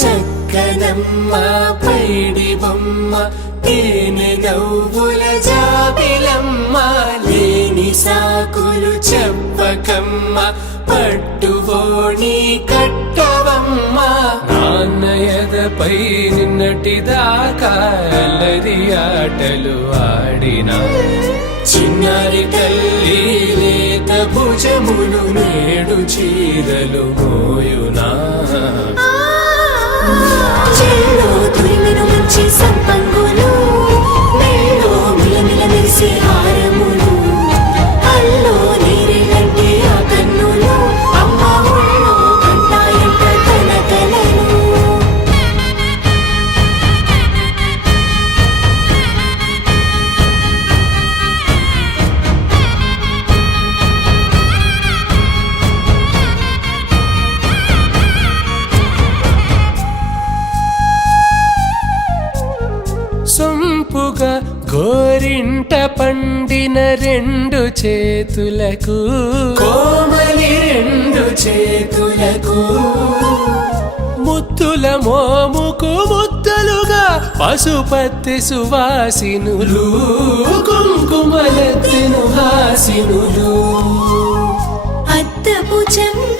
చక్కనమ్మ పైడి బొమ్మ తేనె నవ్వుల జాబిలమ్మ లేని సాకులు చెప్పకమ్మ పట్టువోణి కట్టవమ్మ నాన్నయదపై నిన్నటిదాకా అల్లరి ఆటలు ఆడినా చిన్నారి తల్లి లేత భుజములు నేడు చీరలు మోయునా చెల్లో తురిమెను మంచి సంపంగులు మెల్లో మిలమిల మెరిసే హారములు అల్లో నీరెళ్ళంటే ఆ కన్నులు అమ్మ ఒళ్ళో కంటాయంట తన కలలు సొంపుగా గోరింట పండిన రెండు చేతులకు కోమలి రెండు చేతులకు ముత్తుల మోముకు ముద్దలుగా పశుపతి సువాసినులు కుంకుమలెత్తిను హాసినులు అద్దపు చెంప